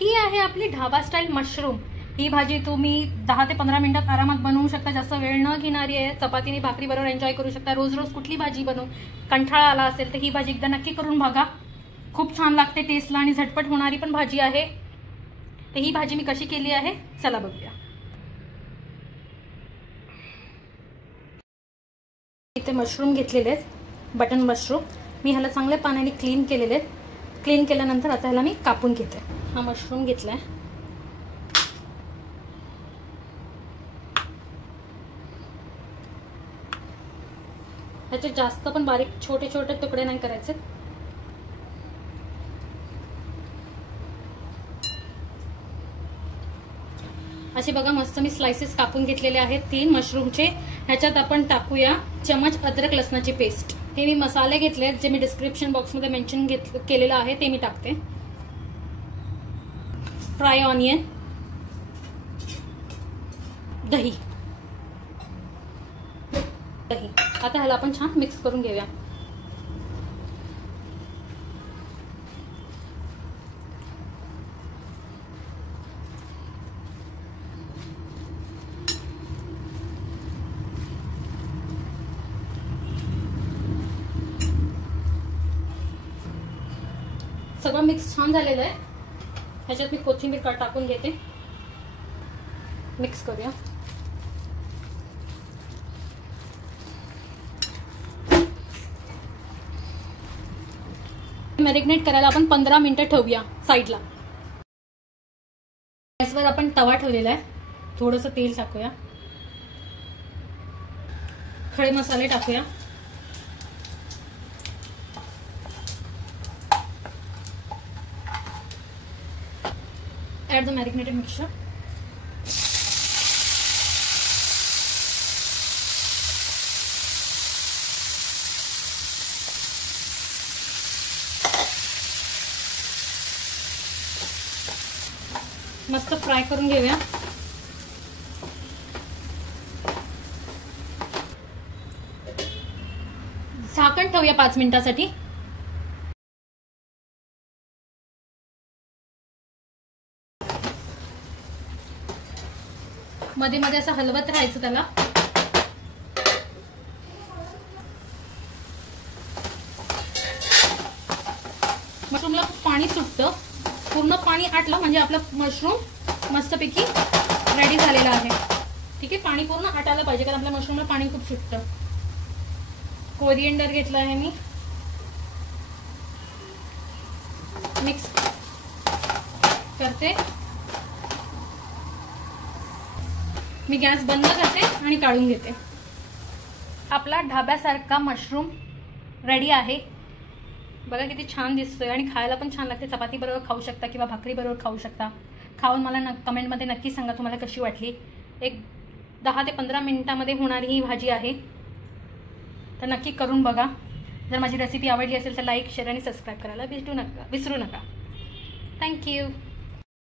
ही आहे आपली dhaba style mushroom. ही भाजी तुम्ही 10 ते 15 मिनिटात आरामात बनवू शकता, जास्त वेळ न घेणारी आहे। चपातीने भाकरी बरोबर एन्जॉय करू शकता। रोज रोज कुठली भाजी बनवू कंटाळा आला असेल तर ही भाजी एकदा नक्की करून बघा, खूप छान लागते टेस्टला आणि झटपट होणारी पण भाजी आहे। तर ही भाजी मी कशी केली आहे चला बघूया। इथे मशरूम घेतलेले आहेत, बटन मशरूम। मी ह्याला चांगल्या पाण्याने क्लीन केलेले आहेत। क्लीन केल्यानंतर आता ह्याला मी कापून घेते। हा मशरूम घेतलाय, ह्याचे जास्त पण बारीक छोटे छोटे तुकडे नाही करायचे। असे बघा मस्त मी स्लाइसेस कापून घेतलेले आहेत 3 मशरूमचे। ह्याच्यात आपण टाकूया चमच अद्रक लसणाची पेस्ट। हे मी मसाले घेतले जे मी डिस्क्रिप्शन बॉक्स मध्ये मेन्शन केलेलं आहे ते मी टाकते। फ्राय ऑनियन, दही। आता ह्याला आपण छान मिक्स करून घेऊया। सगळं मिक्स छान झालेलं आहे। ह्याच्यात मी कोथिंबीर टाकून घेते, मिक्स करूया। मॅरिनेट करायला आपण 15 मिनिटं ठेवूया साईडला। गॅसवर आपण तवा ठेवलेला आहे, थोडंसं तेल टाकूया, खडे मसाले टाकूया, ऍड द मॅरिनेटेड मिक्सचर, मस्त फ्राय करून घेऊया। झाकण ठेवूया 5 मिनिटांसाठी। मध्ये मध्ये असं हलवत राहायचं त्याला। मशरूमला पाणी सुटतं, पूर्ण पाणी आटलं म्हणजे आपलं मशरूम मस्तपैकी रेडी झालेलं आहे। ठीक आहे, पाणी पूर्ण आटायला पाहिजे कारण आपल्या मशरूमला पाणी खूप सुटतं। कोरिएंडर घेतला आहे मी, मिक्स करते। मी गॅस बंद करते आणि काढून घेते। आपला ढाब्यासारखा मशरूम रेडी आहे। बघा किती छान दिसतोय आणि खायला पण छान लागते। चपाती बरोबर खाऊ शकता किंवा भाकरी बरोबर खाऊ शकता। खाऊन मला कमेंटमध्ये नक्की सांगा तुम्हाला कशी वाटली। एक 10 ते 15 मिनिटांमध्ये होणारी ही भाजी आहे, तर नक्की करून बघा। जर माझी रेसिपी आवडली असेल तर लाईक, शेअर आणि सबस्क्राईब करायला विसरू नका। थँक्यू।